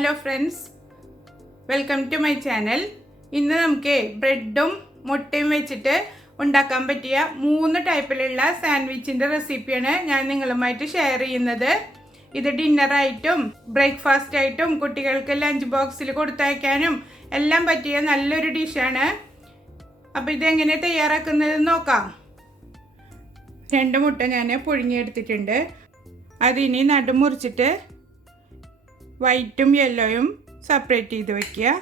Hello friends, welcome to my channel. ഇന്ന് നമുക്ക് ബ്രെഡും മുട്ടയും വെച്ചിട്ട് ഉണ്ടാക്കാൻ പറ്റിയ 3 ടൈപ്പിലുള്ള സാൻഡ്വിച്ചിൻ്റെ റെസിപ്പിയാണ് ഞാൻ നിങ്ങളുമായിട്ട് ഷെയർ ചെയ്യുന്നത്. ഇത് ഡിന്നറായിട്ടും ബ്രേക്ക്ഫാസ്റ്റ് ആയിട്ടും കുട്ടികൾക്ക് ലഞ്ച് ബോക്സിൽ കൊടുത്തയക്കാനും എല്ലാം പറ്റിയ നല്ലൊരു ഡിഷാണ്. അപ്പോൾ ഇതെങ്ങനെ തയ്യാറാക്കുന്നത് നോക്കാം. 2 മുട്ട ഞാൻ പുഴുങ്ങിയെടുത്തിട്ടുണ്ട്. അതിനി നടുമുറിച്ചിട്ട് വൈറ്റും യെല്ലോയും സെപ്പറേറ്റ് ചെയ്ത് വയ്ക്കുക.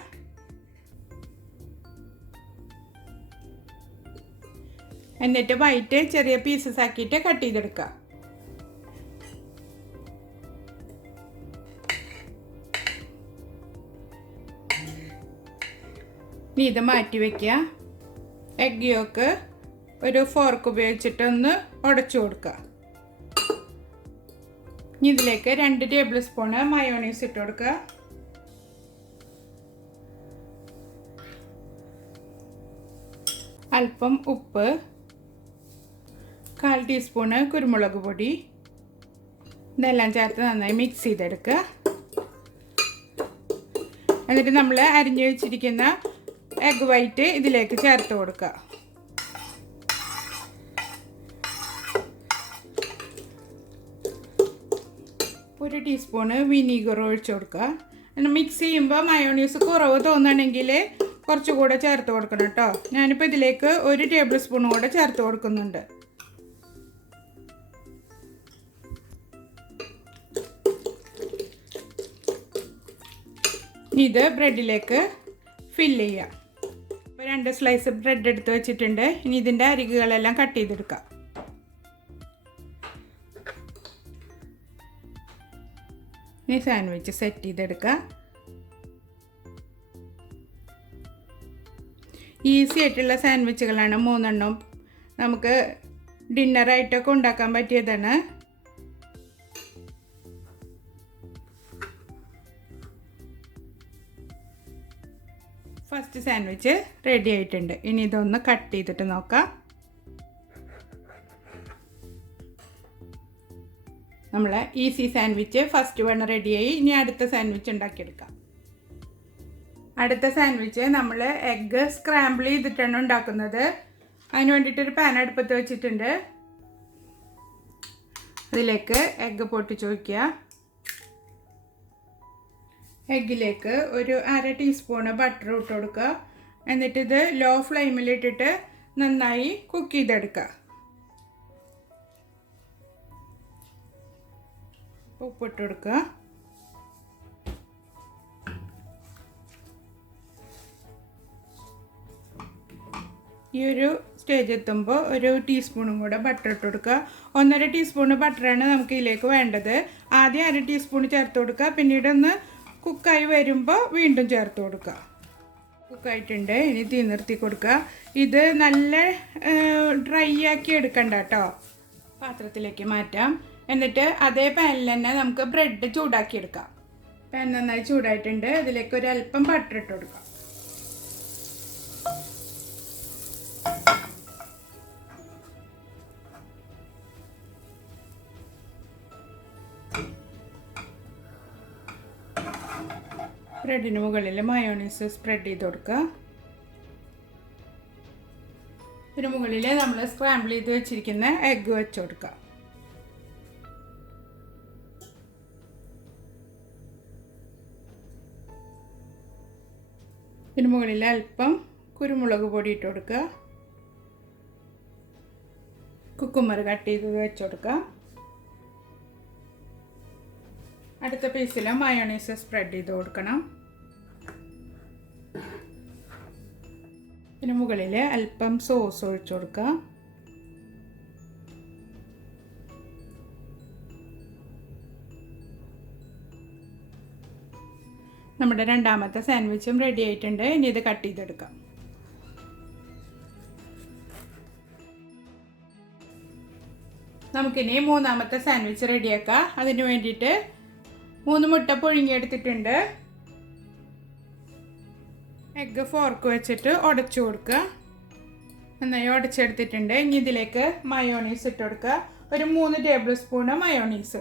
എന്നിട്ട് വൈറ്റ് ചെറിയ പീസസ് ആക്കിയിട്ട് കട്ട് ചെയ്തെടുക്കുക. ഇത് മാറ്റി വയ്ക്കുക. എഗ് യോക്ക് ഒരു ഫോർക്ക് ഉപയോഗിച്ചിട്ടൊന്ന് ഉടച്ചു കൊടുക്കുക. ഇതിലേക്ക് 2 ടേബിൾ സ്പൂണ് മയോണൈസ് ഇട്ട് കൊടുക്കുക. അല്പം ഉപ്പ്, 1/4 ടീസ്പൂണ് കുരുമുളക് പൊടി, ഇതെല്ലാം ചേർത്ത് നന്നായി മിക്സ് ചെയ്തെടുക്കുക. എന്നിട്ട് നമ്മൾ അരിഞ്ഞു വെച്ചിരിക്കുന്ന എഗ് വൈറ്റ് ഇതിലേക്ക് ചേർത്ത് കൊടുക്കുക. ഒരു ടീസ്പൂണ് വിനീഗർ ഒഴിച്ചു കൊടുക്കുക. പിന്നെ മിക്സ് ചെയ്യുമ്പോൾ മയോണൈസ് കുറവ് തോന്നുകയാണെങ്കിൽ കുറച്ചുകൂടെ ചേർത്ത് കൊടുക്കണം കേട്ടോ. ഞാനിപ്പോൾ ഇതിലേക്ക് 1 ടേബിൾ സ്പൂൺ കൂടെ ചേർത്ത് കൊടുക്കുന്നുണ്ട്. ഇത് ബ്രെഡിലേക്ക് ഫില്ല് ചെയ്യാം. ഇപ്പോൾ 2 സ്ലൈസ് ബ്രെഡ് എടുത്ത് വെച്ചിട്ടുണ്ട്. ഇനി ഇതിൻ്റെ അരികുകളെല്ലാം കട്ട് ചെയ്തെടുക്കാം. ഇനി സാൻഡ്വിച്ച് സെറ്റ് ചെയ്തെടുക്കുക. ഈസി ആയിട്ടുള്ള സാൻഡ്വിച്ചുകളാണ് 3 എണ്ണം. നമുക്ക് ഡിന്നറായിട്ടൊക്കെ ഉണ്ടാക്കാൻ പറ്റിയതാണ്. ഫസ്റ്റ് സാൻഡ്വിച്ച് റെഡി ആയിട്ടുണ്ട്. ഇനി ഇതൊന്ന് കട്ട് ചെയ്തിട്ട് നോക്കാം. നമ്മൾ ഈസി സാൻഡ്വിച്ച് ഫസ്റ്റ് വൺ റെഡിയായി. ഇനി അടുത്ത സാൻഡ്വിച്ച് ഉണ്ടാക്കിയെടുക്കാം. അടുത്ത സാൻഡ്വിച്ച് നമ്മൾ എഗ്ഗ് സ്ക്രാമ്പിൾ ചെയ്തിട്ടാണ് ഉണ്ടാക്കുന്നത്. അതിന് വേണ്ടിയിട്ടൊരു പാൻ അടുപ്പത്ത് വെച്ചിട്ടുണ്ട്. അതിലേക്ക് എഗ്ഗ് പൊട്ടിച്ച് വയ്ക്കുക. എഗ്ഗിലേക്ക് ഒരു 1/2 ടീസ്പൂണ് ബട്ടർ ഇട്ട് കൊടുക്കുക. എന്നിട്ടിത് ലോ ഫ്ലെയിമിലിട്ടിട്ട് നന്നായി കുക്ക് ചെയ്തെടുക്കുക. ഉപ്പിട്ട് കൊടുക്കുക. ഈ ഒരു സ്റ്റേജ് എത്തുമ്പോൾ ഒരു ടീസ്പൂണും കൂടെ ബട്ടർ ഇട്ട് കൊടുക്കുക. 1.5 ടീസ്പൂണ് ബട്ടറാണ് നമുക്ക് ഇതിലേക്ക് വേണ്ടത്. ആദ്യം 1/2 ടീസ്പൂൺ ചേർത്ത് കൊടുക്കുക. പിന്നീട് ഒന്ന് കുക്കായി വരുമ്പോൾ വീണ്ടും ചേർത്ത് കൊടുക്കുക. കുക്കായിട്ടുണ്ട്. ഇനി തീ നിർത്തി കൊടുക്കുക. ഇത് നല്ല ഡ്രൈ ആക്കി എടുക്കണ്ട കേട്ടോ. പാത്രത്തിലേക്ക് മാറ്റാം. എന്നിട്ട് അതേ പാനിൽ തന്നെ നമുക്ക് ബ്രെഡ് ചൂടാക്കി എടുക്കാം. പാൻ നന്നായി ചൂടായിട്ടുണ്ട്. അതിലേക്ക് ഒരു അല്പം ബട്ടർ ഇട്ട് കൊടുക്കാം. ബ്രെഡിന് മുകളിൽ മയോണൈസ് സ്പ്രെഡ് ചെയ്ത് കൊടുക്കുക. ഇതിന് മുകളിൽ നമ്മൾ സ്ക്രാമ്പിൾ ചെയ്ത് വെച്ചിരിക്കുന്ന എഗ്ഗ് വെച്ച് കൊടുക്കുക. ഇതിന് മുകളിൽ അല്പം കുരുമുളക് പൊടി ഇട്ട് കൊടുക്കുക. കുക്കുമ്പർ കട്ട് ചെയ്ത് വെച്ച് കൊടുക്കുക. അടുത്ത പീസിൽ മയോണൈസ് സ്പ്രെഡ് ചെയ്ത് കൊടുക്കണം. ഇതിന് മുകളിൽ അല്പം സോസ് ഒഴിച്ചു കൊടുക്കുക. നമ്മുടെ രണ്ടാമത്തെ സാൻഡ്വിച്ചും റെഡി ആയിട്ടുണ്ട്. ഇനി ഇത് കട്ട് ചെയ്തെടുക്കാം. നമുക്കിനി മൂന്നാമത്തെ സാൻഡ്വിച്ച് റെഡിയാക്കാം. അതിന് വേണ്ടിയിട്ട് 3 മുട്ട പുഴുങ്ങിയെടുത്തിട്ടുണ്ട്. എഗ്ഗ് ഫോർക്ക് വെച്ചിട്ട് ഉടച്ചു കൊടുക്കുക. നന്നായി ഉടച്ചെടുത്തിട്ടുണ്ട്. ഇനി ഇതിലേക്ക് മയോണൈസ് ഇട്ട് കൊടുക്കുക. ഒരു 3 ടേബിൾ സ്പൂണ് മയോണൈസ്.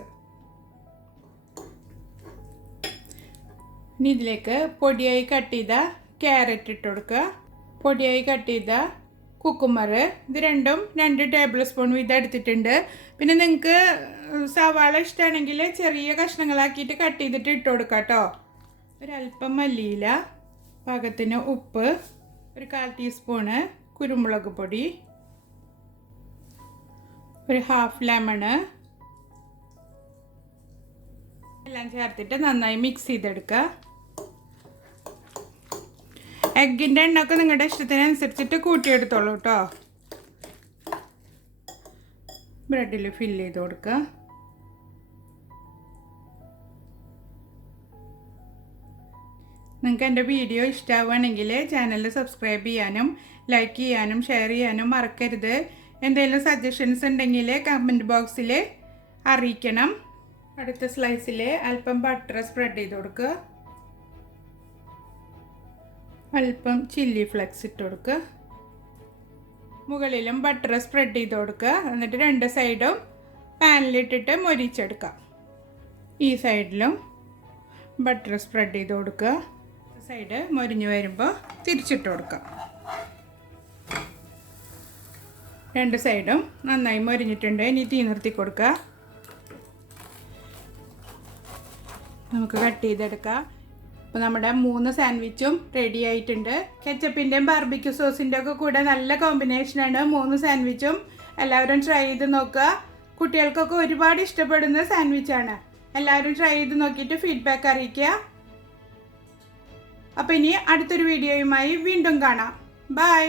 ഇനി ഇതിലേക്ക് പൊടിയായി കട്ട് ചെയ്ത ക്യാരറ്റ് ഇട്ട് കൊടുക്കുക. പൊടിയായി കട്ട് ചെയ്ത കുക്കുമ്പർ, ഇത് രണ്ടും 2 ടേബിൾ സ്പൂൺ വീതം എടുത്തിട്ടുണ്ട്. പിന്നെ നിങ്ങൾക്ക് സവാള ഇഷ്ടമാണെങ്കിൽ ചെറിയ കഷ്ണങ്ങളാക്കിയിട്ട് കട്ട് ചെയ്തിട്ട് ഇട്ട് കൊടുക്കാം കേട്ടോ. ഒരല്പം മല്ലിയില, പാകത്തിന് ഉപ്പ്, ഒരു 1/4 ടീസ്പൂണ് കുരുമുളക് പൊടി, ഒരു ഹാഫ് ലെമണ് എല്ലാം ചേർത്തിട്ട് നന്നായി മിക്സ് ചെയ്തെടുക്കുക. എഗ്ഗിൻ്റെ എണ്ണൊക്കെ നിങ്ങളുടെ ഇഷ്ടത്തിനനുസരിച്ചിട്ട് കൂട്ടിയെടുത്തോളൂ കേട്ടോ. ബ്രെഡിൽ ഫില്ല് ചെയ്ത് കൊടുക്കുക. നിങ്ങൾക്ക് എൻ്റെ വീഡിയോ ഇഷ്ടമാവുകയാണെങ്കിൽ ചാനൽ സബ്സ്ക്രൈബ് ചെയ്യാനും ലൈക്ക് ചെയ്യാനും ഷെയർ ചെയ്യാനും മറക്കരുത്. എന്തെങ്കിലും സജഷൻസ് ഉണ്ടെങ്കിൽ കമൻറ്റ് ബോക്സിൽ അറിയിക്കണം. അടുത്ത സ്ലൈസിൽ അല്പം ബട്ടർ സ്പ്രെഡ് ചെയ്ത് കൊടുക്കുക. അല്പം ചില്ലി ഫ്ലെക്സ് ഇട്ട് കൊടുക്കുക. മുകളിലും ബട്ടർ സ്പ്രെഡ് ചെയ്ത് കൊടുക്കുക. എന്നിട്ട് 2 സൈഡും പാനിലിട്ടിട്ട് മൊരിച്ചെടുക്കാം. ഈ സൈഡിലും ബട്ടർ സ്പ്രെഡ് ചെയ്ത് കൊടുക്കുക. സൈഡ് മൊരിഞ്ഞ് വരുമ്പോൾ തിരിച്ചിട്ട് കൊടുക്കാം. 2 സൈഡും നന്നായി മൊരിഞ്ഞിട്ടുണ്ട്. ഇനി തീ നിർത്തി കൊടുക്കുക. നമുക്ക് കട്ട് ചെയ്തെടുക്കാം. അപ്പോൾ നമ്മുടെ 3 സാൻഡ്വിച്ചും റെഡി ആയിട്ടുണ്ട്. കെച്ചപ്പിൻ്റെയും ബാർബിക്യൂ സോസിൻ്റെ ഒക്കെ കൂടെ നല്ല കോമ്പിനേഷനാണ് 3 സാൻഡ്വിച്ചും. എല്ലാവരും ട്രൈ ചെയ്ത് നോക്കുക. കുട്ടികൾക്കൊക്കെ ഒരുപാട് ഇഷ്ടപ്പെടുന്ന സാൻഡ്വിച്ചാണ്. എല്ലാവരും ട്രൈ ചെയ്ത് നോക്കിയിട്ട് ഫീഡ്ബാക്ക് അറിയിക്കുക. അപ്പോൾ ഇനി അടുത്തൊരു വീഡിയോയുമായി വീണ്ടും കാണാം. ബൈ.